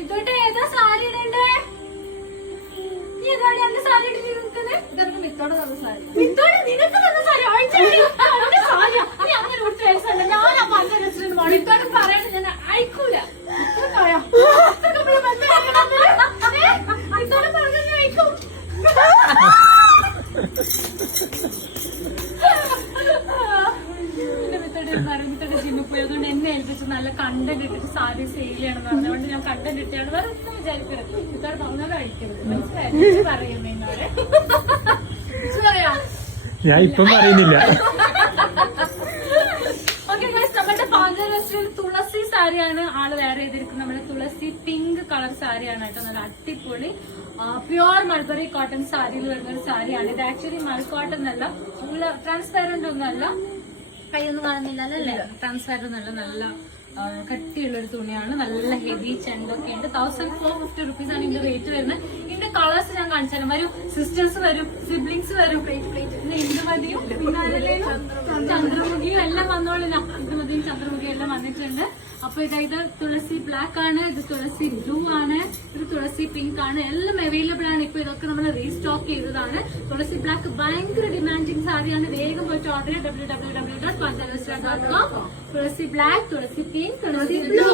ഇതോട്ട് ഏതാ സാരി ഇടണ്ടേ? നീ ഏതാണ് എന്റെ സാരി ഇട്ടിട്ട് നിൽക്കുന്നത്? ഇതൊക്കെ മിത്തോടെ തന്ന സാരി. മിത്തോടെ നിനക്ക് തന്ന സാരി എന്റെ സാരിയാ. നീ അങ്ങനെ കൊടുത്ത രസമല്ല. ഞാൻ ആ പഞ്ച രസം മിത്തോട് പറയണ ഞാൻ അയക്കൂല. മിത്തോട് പറഞ്ഞ അയക്കും. മിത്തോടെ ജിമ്മിൽ പോയതുകൊണ്ട് എന്നെ ഏൽപ്പിച്ച് നല്ല കണ്ടന്റ് ഇട്ടിട്ട് സാരി സെയിൽ ചെയ്യണമെന്ന് പറഞ്ഞതുകൊണ്ട് ഞാൻ കണ്ടന്റ് ഇട്ടാണ് വേറെ ഒന്നും വിചാരിക്കരുത്. മിത്തോട് പറഞ്ഞത് അടിക്കരുത്. മനസ്സിലായി പറയുന്നേ എന്നോട് പറയാ. ഞാൻ ഇപ്പം പറയുന്നില്ല. ഓക്കെ ഗൈസ്, നമ്മുടെ പാഞ്ചാലി തുളസി സാരിയാണ് ആള് വേറെ ചെയ്തിരിക്കുന്നത്. നമ്മുടെ തുളസി പിങ്ക് കളർ സാരിയാണ് കേട്ടോ. നല്ല അടിപൊളി പ്യുവർ മൾബറി കോട്ടൺ സാരിയിൽ വരുന്ന ഒരു സാരിയാണ് ഇത്. ആക്ച്വലി മൾ കോട്ടൺ അല്ല, ട്രാൻസ്പാരന്റ് ഒന്നും അല്ല. കൈയൊന്നും കാണുന്നില്ല അല്ലേ? ട്രാൻസ്പാരന്റ് ഒന്നല്ല, നല്ല കട്ടിയുള്ളൊരു തുണിയാണ്. നല്ല ഹെവി ചെണ്ടൊക്കെ ഉണ്ട്. 1450 rupees ആണ് ഇതിന്റെ റേറ്റ് വരുന്നത്. ഇതിന്റെ കളേഴ്സ് ഞാൻ കാണിച്ചാലും വരും. സിസ്റ്റേഴ്സ് വരും, സിബ്ലിങ്സ് വരും. ഇന്ദുമതിയും ചന്ദ്രമുഖിയും എല്ലാം വന്നോളില്ല. ഇന്ദുമതിയും ചന്ദ്രമുഖിയും എല്ലാം വന്നിട്ടുണ്ട്. അപ്പൊ ഇത് തുളസി ബ്ലാക്ക് ആണ്, ഇത് തുളസി ബ്ലൂ ആണ്, ഇത് തുളസി പിങ്ക് ആണ്. എല്ലാം അവൈലബിൾ ആണ്. ഇപ്പൊ ഇതൊക്കെ നമ്മൾ റീസ്റ്റോക്ക് ചെയ്തതാണ്. തുളസി ബ്ലാക്ക് ഭയങ്കര ഡിമാൻഡിങ് സാരിയാണ്. വേഗം പോയിട്ട് ഓർഡർ www.panchalastra.com. തുളസി ബ്ലാക്ക്, തുളസി പിങ്ക്, തുളസി ബ്ലൂ.